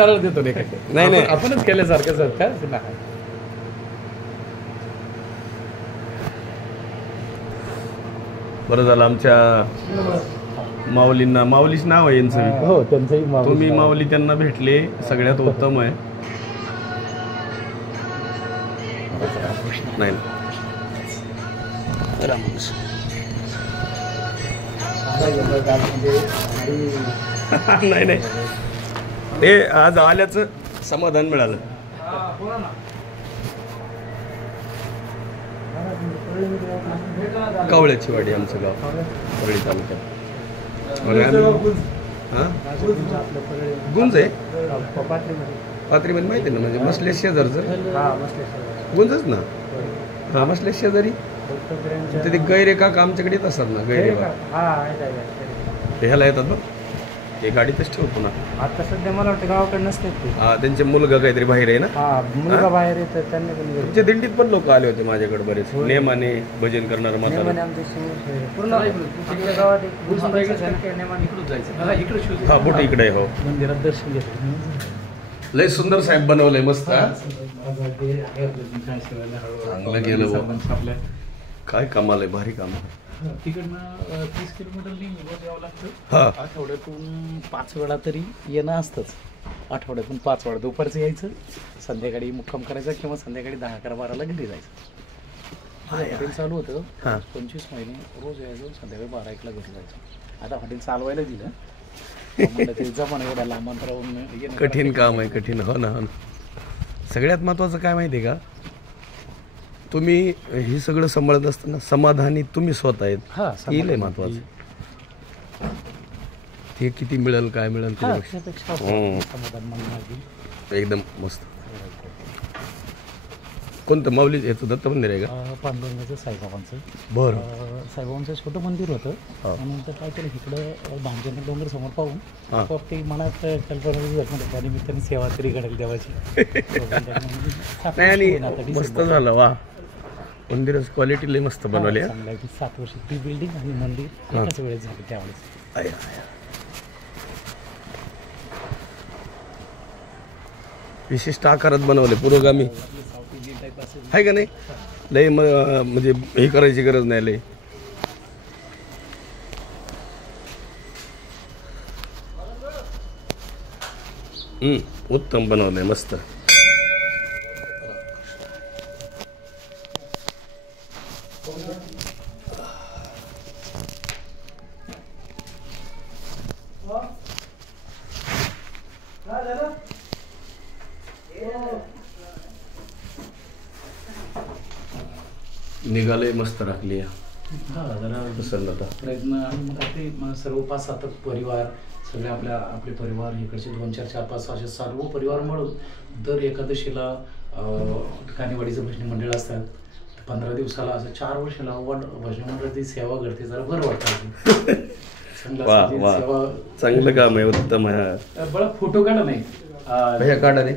सरळ देतो रे काय. नाही नाही आपणच केल्यासारखं सर काय नाही. बरं झालं आमच्या माऊलींना, माऊलीच नाव आहे यांचं. हो त्यांचंही तुम्ही माऊली त्यांना भेटले, सगळ्यात उत्तम आहे. नाही नाही नाही ते आज आल्याचं समाधान मिळालं. कावळ्याची वाडी आमचं गाव, परळी तालुक्यात. गुंज आहे पात्रीमध्ये, माहिती आहे ना, म्हणजे मसले शेजारचं गुंजच ना. हा मसले शेजारी ते गैरे काका आमच्याकडे येत असतात ना. गैरे ह्याला येतात बघ, हे गाडीतच ठेवतो ना. आता सध्या मला वाटतं गावाकडे नसते ते. हा त्यांचे मुलगा काहीतरी बाहेर आहे ना. मुलगा बाहेर येतं त्यांनी पण. तुमच्या दिंडीत पण लोक आले होते माझ्याकडे बरेच, नेमाने भजन करणार म्हातारा. पूर्ण आपल्या गावात हा बोट इकडे हो. मंदिरात दर्शन घेतलं. लय सुंदर साहेब बनवलंय मस्त. चांगलं गेलं बुवा. काय कमाल आहे, भारी काम आहे. तिकडनं 30 किलोमीटर यावं लागतं. हा आठवड्यातून 5 वेळा तरी येणं असतंच. आठवड्यातून 5 वेळा दुपारचं यायचं, संध्याकाळी मुक्काम करायचा किंवा संध्याकाळी 10, 11, 12ला घरी जायचं. हॉटेल चालू होतं 25 महिने, रोज यायचं, संध्याकाळी 12, 1ला घरी जायचं. आता हॉटेल चालवायला दिलं, ते जमाना एवढ्या लांब अंतरावरून कठीण काम आहे, कठीण. हो ना, हो ना. सगळ्यात महत्वाचं काय माहिती आहे का, तुम्ही हे सगळं सांभाळत असताना समाधानी तुम्ही स्वतः आहेत. हे लय महत्वाचं. ते किती मिळेल काय मिळेल त्यापेक्षा एकदम मस्त. कोणतं माऊली याचं दत्त मंदिर आहे का? पांडुरंगाचं साईबाबांचं. बरं. साईबाबांचं छोटं मंदिर होतं आणि नंतर काय केलं, इकडं भांजन डोंगर समोर पाहून ते मनात कल्पना त्या निमित्ताने सेवा तरी घडेल देवाची. नाही आणि मस्त झालं वा. मंदिराची क्वालिटी लई मस्त बनवली. 7 वर्ष ती बिल्डिंग आणि मंदिर एकाच वेळेस झाली त्यावेळेस. विशिष्ट आकारात बनवले, पुरोगामी आहे का नाही. लय म्हणजे हे करायची गरज नाही लय. उत्तम बनवलंय मस्त. निघाले मस्त राखली. जरा प्रयत्न. आणि मग आपले सर्व 5-7 परिवार, सगळे आपले परिवार इकडचे 2, 4, 4, 5, 6 सर्व परिवार मिळून दर एकादशीला कानेवाडीचं भजनी मंडळ असतात. 15 दिवसाला असं 4 वर्षाला भजनी मंडळाची सेवा करते. जरा बरं वाटतं. चांगलं काम आहे, उत्तम आहे. बळा फोटो काढा नाही काढा रे.